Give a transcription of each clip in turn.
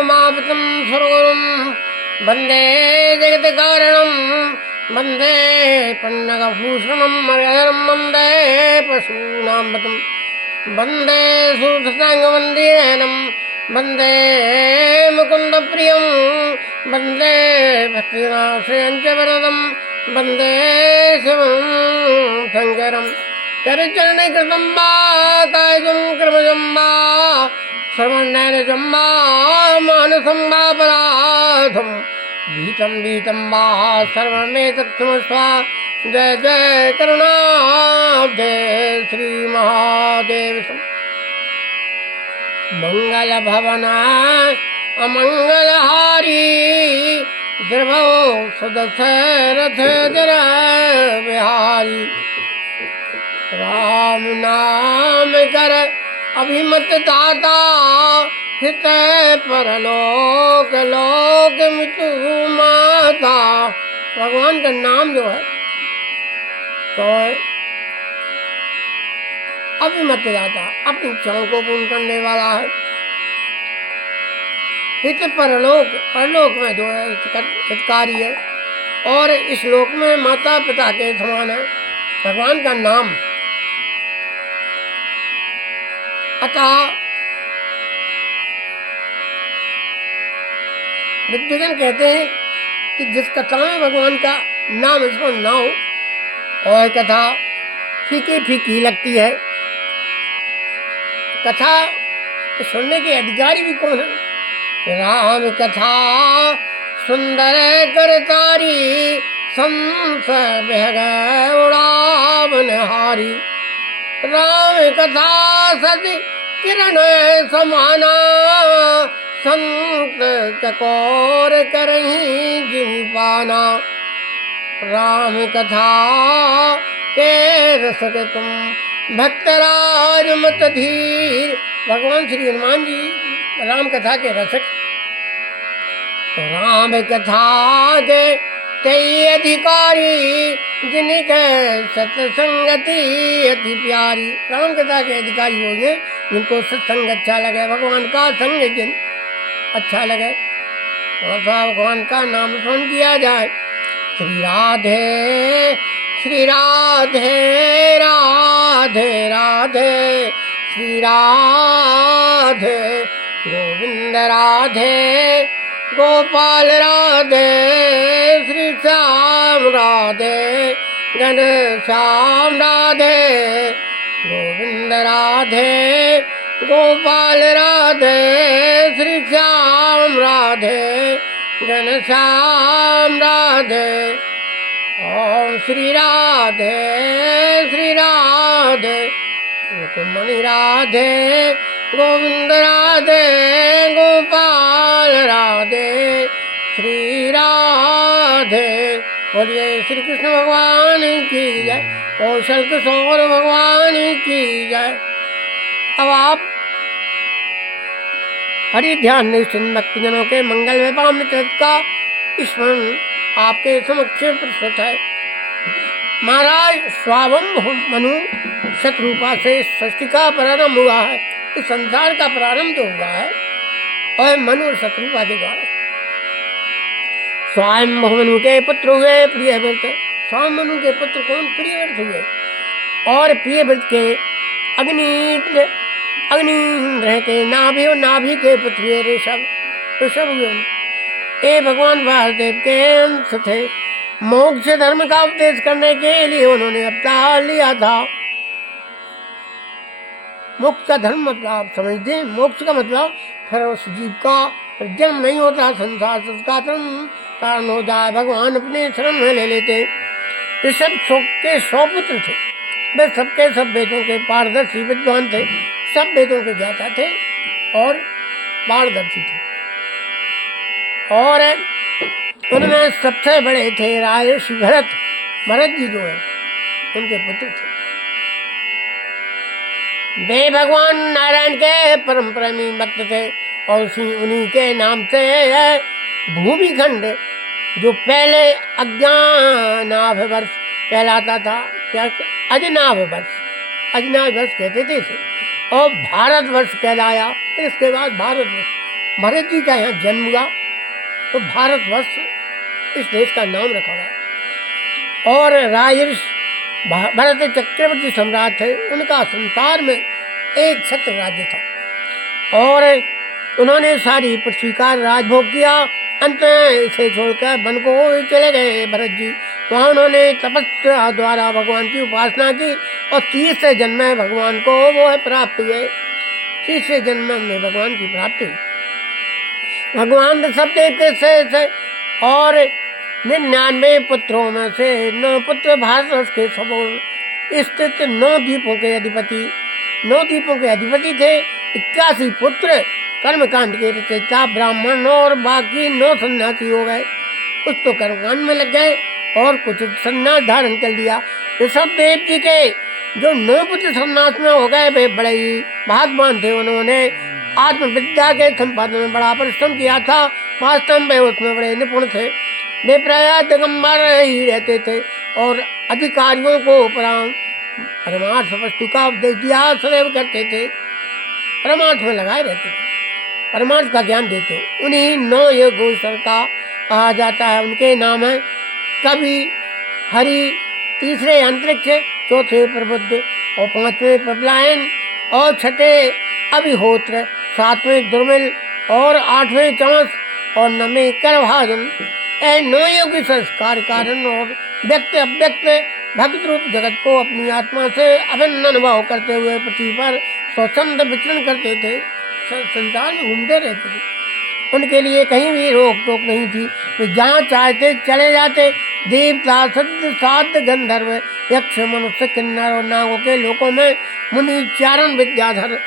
सर्वमापतं सर्वगुरुं वन्दे जगत्कारणं वन्दे पन्नगभूषणं मर्यादं वन्दे पशूनां पतं वन्दे सुरसङ्गवन्दिनयनं वन्दे मुकुन्दप्रियं वन्दे भक्तिनाशयञ्च वरदं वन्दे शिवं शङ्करं करचरणे कृतं वा कायजं क्रमजं वा श्रवणनैनजं वा मानसं वा पराधं भीतं वा सर्वमेतत्क्षमस्व जय जय करुणाब्धे श्री महादेव मंगल भवनाय अमंगलहारी द्रवो सदशरथ जर बिहारी राम नाम कर अभिमत दाता हित परलोक लोक मितु माता। भगवान का नाम जो है तो अभिमत दाता, अपनी इच्छाओं को पूर्ण करने वाला है। हित परलोक, परलोक में जो है हितकारी है और इस लोक में माता पिता के समान है। भगवान का नाम अतः विद्वजन कहते हैं कि जिस कथा में भगवान का नाम स्मरण ना हो और कथा फीकी फीकी लगती है। कथा सुनने के अधिकारी भी कौन है? राम कथा सुंदर करतारी संस बह गए उड़ावन हारी। राम कथा सति किरण समाना संत चकोर करही जिन पाना। राम कथा के रस के तुम भक्तराज मत धीर। भगवान श्री हनुमान जी राम कथा के रसक। राम कथा के कई अधिकारी जिनके सत्संगति अति प्यारी। राम कथा के अधिकारी हो गए जिनको सत्संग अच्छा लगे, भगवान का संग जिन अच्छा लगे और भगवान का नाम स्मरण किया जाए। श्री राधे श्री राधे राधे राधे श्री राधे गोविंद राधे गोपाल राधे श्री श्याम राधे घन श्याम राधे गोविंद राधे गोपाल राधे श्री श्याम राधे घन श्याम राधे। ओम श्री राधे रुक्मणी राधे गोविंद राधे गोपाल राधे श्री राधे। बोलिए श्री कृष्ण भगवान की जय, कौशल किशोर भगवान की जय। अब आप हरि ध्यान निश्चिंत भक्तजनों के मंगल में पावन चरित्र का स्मरण आपके समक्ष प्रस्तुत है। महाराज स्वावंभ मनु शतरूपा से सृष्टि का प्रारंभ हुआ है। इस संसार का प्रारंभ तो हुआ है और मनु और शतरूपा के द्वारा। स्वयं मनु के पुत्र हुए प्रियव्रत। स्वयं मनु के पुत्र कौन? प्रियव्रत हुए और प्रियव्रत के अग्निन्द्र के नाभि के पुत्र हुए ऋषभ हुए। ये भगवान वासुदेव के अंश थे। मोक्ष धर्म का उपदेश करने के लिए उन्होंने अवतार लिया था। मोक्ष का धर्म मतलब आप समझते हैं, मोक्ष का मतलब फिर उस जीव का जन्म नहीं होता, संसार का कारण हो जाए, भगवान अपने शरण में ले लेते। ऋषभ के 100 पुत्र थे। वे सबके सब वेदों के पारदर्शी विद्वान थे, सब वेदों के ज्ञाता थे और पारदर्शी थे। और उनमें सबसे बड़े थे राजर्षि भरत जी जो है उनके पुत्र थे। वे भगवान नारायण के परम प्रेमी भक्त थे और उन्हीं के नाम से है भूमिखंड जो पहले अज्ञानाभ वर्ष कहलाता था। क्या? अजनाभ वर्ष कहते थे इसे। और भारतवर्ष कहलाया। फिर इसके बाद भारतवर्ष भरत जी का यहाँ जन्म हुआ तो भारतवर्ष इस देश का नाम रखा गया। और राजर्षि भरत चक्रवर्ती सम्राट थे, उनका संसार में एक छत्र राज्य था और उन्होंने सारी पृथ्वी का राजभोग किया। अंत में इसे छोड़कर वन को चले गए भरत जी। वहाँ उन्होंने तपस्या द्वारा भगवान की उपासना की और तीसरे जन्म में भगवान को वो है प्राप्त हुए। तीसरे जन्म में भगवान की प्राप्ति हुई। भगवान ऋषभदेव के से और 99 पुत्रों में से 9 पुत्र भारतवर्ष के सबोर स्थित 9 द्वीपों के अधिपति 9 द्वीपों के अधिपति थे। 81 पुत्र कर्मकांड के रचयिता ब्राह्मण और बाकी 9 सन्यासी हो गए। कुछ तो कर्मकांड में लग गए और कुछ सन्यास धारण कर लिया। ऋषभदेव जी के जो 9 पुत्र सन्यास में हो गए वे बड़े ही भाग्यवान थे। उन्होंने आत्मविद्या के संपादन में बड़ा परिश्रम किया था। वास्तव में उसमें बड़े निपुण थे। वे प्रायः दिगंबर ही रहते थे और अधिकारियों को परमार्थ वस्तु का उपदेश दिया सदैव करते थे। परमार्थ में लगाए रहते थे, परमार्थ का ज्ञान देते। उन्हीं 9 योगेश्वर का कहा जाता है। उनके नाम है कवि, हरि, तीसरे अंतरिक्ष, चौथे प्रबुद्ध और 5वें प्रपलायन और 6ठे अभिहोत्र, 7वें दुर्मिल और 8वें चमस और 9वें करभाजन। 9 योगी संस्कार कारण और व्यक्त अव्यक्त भक्त रूप जगत को अपनी आत्मा से अभिन्न अनुभव करते हुए पृथ्वी पर स्वच्छंद विचरण करते थे, संसार में घूमते रहते थे। उनके लिए कहीं भी रोक टोक नहीं थी। वे जहाँ चाहते चले जाते। देवता, सिद्ध, साध, गंधर्व, यक्ष, मनुष्य, किन्नर और नागों के लोकों में, मुनि, चारण, विद्याधर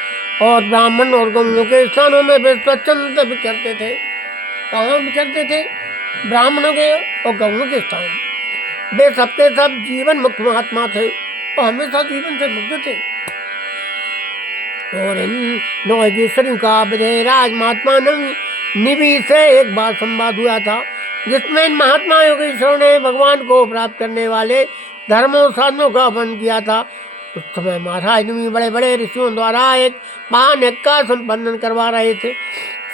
और ब्राह्मण और गौओं के स्थानों में वे स्वच्छंद विचरते थे। कहाँ विचरते थे? ब्राह्मणों के और गौओं के स्थान। वे सबके सब जीवन मुक्त महात्मा थे और हमेशा जीवन से मुक्त थे। और इन 9 योगेश्वरों का विजयराज महात्मा निवि से एक बार संवाद हुआ था, जिसमें इन महात्मा योगेश्वरों ने भगवान को प्राप्त करने वाले धर्मों साधनों का वर्णन किया था। उस समय महाराज निवि बड़े बड़े ऋषियों द्वारा एक महान यज्ञ का संपन्न करवा रहे थे।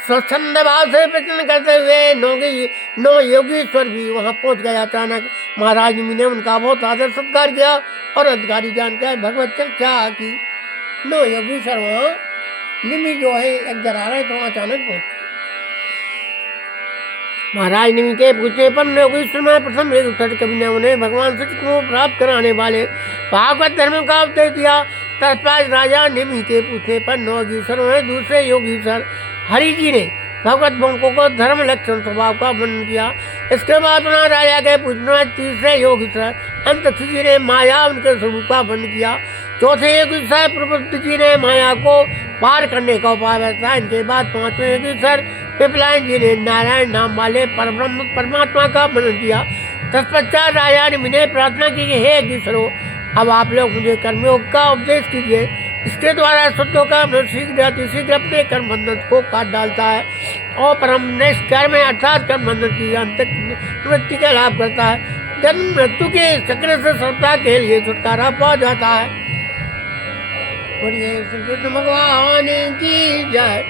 स्वच्छंद भाव से प्रचलन करते हुए 9 योगेश्वर भी वहाँ पहुँच गए। अचानक महाराज निवि ने उनका बहुत आदर सत्कार किया और अधिकारी जानकर भगवत चर्चा की। 9 योगेश्वर वहाँ निमि जो है एक जरा रहे तो अचानक पहुँचे। महाराज निमि के पूछने पर योगेश्वर में प्रथम योगेश्वर कवि ने उन्हें भगवान शिव को प्राप्त कराने वाले भागवत धर्म का उपदेश दिया। तत्पश्चात राजा निमि के पूछने पर 9 योगेश्वरों में दूसरे योगेश्वर हरि जी ने भगवत बंकों को धर्म लक्षण स्वभाव का वर्णन किया। इसके बाद पुनः राजा के पूछने में तीसरे योगेश्वर अंतरिक्ष जी ने माया उनके स्वरूप का वर्णन किया। चौथे योगेश्वर प्रबुद्ध जी ने माया को पार करने का उपाय बताया। इनके बाद 5वें योगेश्वर पिपलायन जी ने नारायण नाम वाले परब्रह्म परमात्मा का वर्णन किया। तत्पश्चात राजा ने प्रार्थना की कि हे योगेश्वरों, अब आप लोग मुझे कर्मयोग का उपदेश कीजिए। इसके द्वारा शुद्ध होकर मनुष्य शीघ्र अपने कर्म बंधन को काट डालता है और परम निष्कर्म अर्थात कर्म बंधन की अंतिम निवृत्ति का लाभ करता है। जन्म मृत्यु के चक्र से सदा के लिए छुटकारा पा जाता है। और ये श्री कृष्ण भगवान की जय।